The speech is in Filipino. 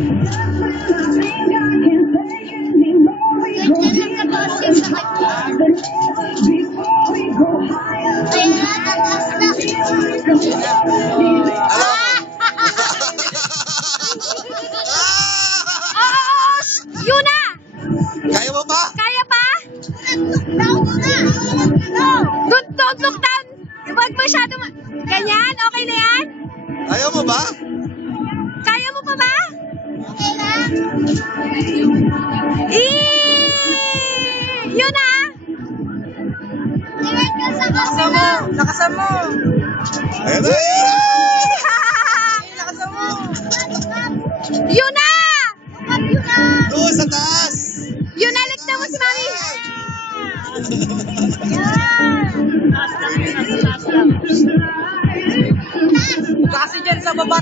Yun na! Kaya mo pa? Kaya pa? Don't look down. Huwag masyado ganyan? Okay na yan? Ayaw mo ba? Kaya mo pa ba? Okay lang. Yun na! Direct ka sa kasama. Lakasan mo! Ayan na! Lakasan mo! Yun na! Doon sa taas! Yun na, ligtan mo si Mami! Kasi dyan sa baba